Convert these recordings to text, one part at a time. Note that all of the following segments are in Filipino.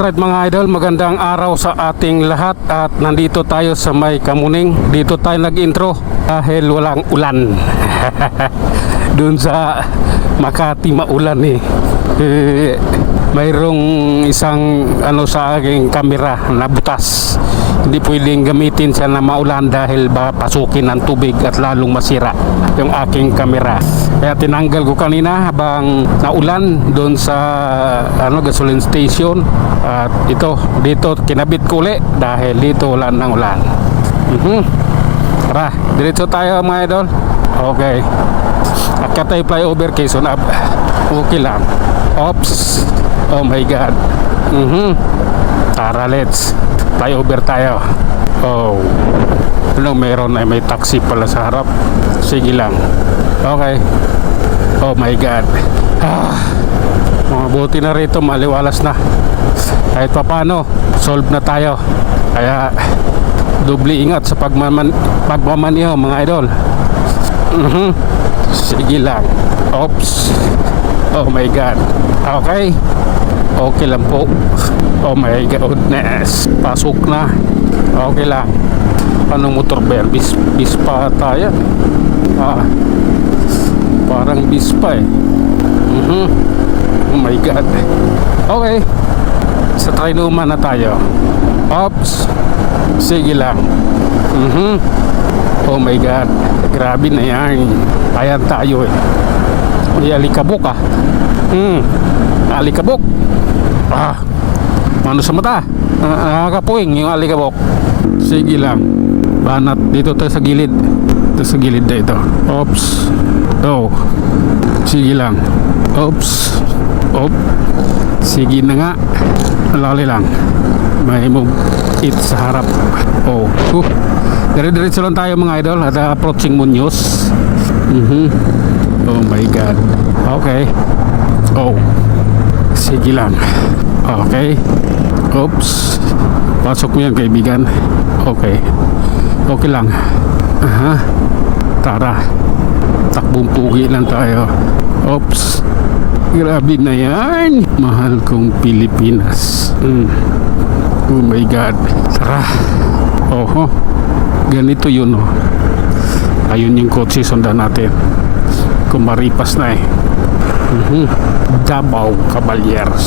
Alright mga idol, magandang araw sa ating lahat at nandito tayo sa May Kamuning. Dito tayo nag-intro dahil walang ulan. Doon sa Makati maulan mayroong isang sa aking kamera na butas. Hindi pwedeng gamitin siya na maulan dahil baka pasukin ng tubig at lalong masira yung aking kamera. Kaya tinanggal ko kanina habang naulan doon sa gasoline station. At dito kinabit ko ulit dahil dito wala ng ulan. Tara, diretso tayo mga idol. Okay. Akyat tayo flyover Quezon Ave. Okay lang. Oops. Oh my God. Tara, let's flyover tayo. Oh. Meron ay may taxi pala sa harap. Sige lang. Okay. Oh my God. Mabuti na rito, maliwalas na. Kahit pa paano, solve na tayo. Kaya doble ingat sa pagmamaniho mga idol. Sige lang. Oops. Oh my God. Okay. Okay lang po. Oh my goodness. Pasok na. Okay lang. Anong motor ba yan? Bispa tayo. Parang Bispa Oh my God. Okay. Sa Trinoma na tayo. Oops. Sige lang. Oh my God. Grabe na yan. Ayan tayo May alikabok alikabok. Ano sa mata? Nakakapuwing yung alikabok. Sige lang. Banat dito tayo sa gilid. Ito sa gilid na ito. Oops. Oh. Sige lang. Oops. Op. Sige na nga. Lali lang. May move it sa harap. Oh. Dire-diretso lang tayo mga idol at approaching Muñoz. Oh my God. Okay. Oh. Sige lang. Okay. Oops. Pasok mo yan kaibigan. Okay. Okay lang. Tara. Takbong pugi lang tayo. Oops. Grabe na yan. Mahal kong Pilipinas. Oh my God. Tara. Ganito yun Ayun yung kotse, sundan natin. Kumaripas na Davao Cavaliers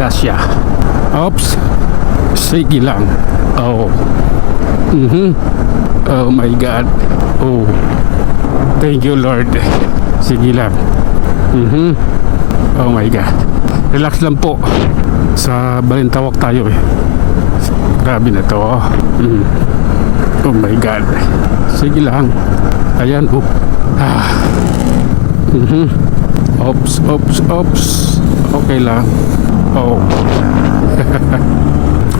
Dacia. Oops. Sige lang. Oh. Oh my God. Oh. Thank you Lord. Sige lang. Oh my God. Relax lang po. Sa Balintawak tayo Grabe na to. Oh my God. Sige lang. Ayan Oops. Okay lang. Oh.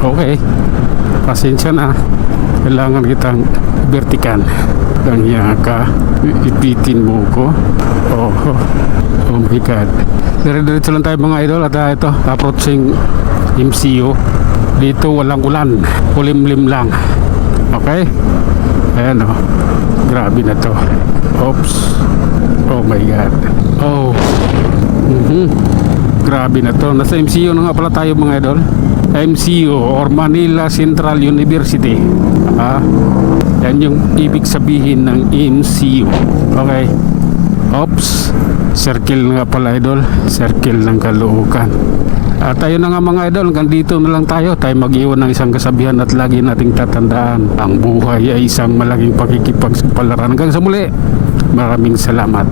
Okay. Pasensya na. Kailangan kitang vertikan. Tangya ka. Ipitin mo ko. Oh my God. Dire-diretso lang tayo mga idol. At ito, approaching MCU. Dito walang ulan. Kulimlim lang. Okay? Ayan Grabe na to. Oops. Oh my God. Oh. Grabe na to. Nasa MCU na nga pala tayo mga idol. MCU or Manila Central University. Yan yung ibig sabihin ng MCU. Okay. Oops. Circle nga pala idol. Circle ng Caloocan. Tayo na nga mga idol, hanggang dito na lang tayo. Tayo mag-iwan ng isang kasabihan at lagi nating tatandaan, ang buhay ay isang malaking pakikipagsapalaran. Hanggang sa muli, maraming salamat.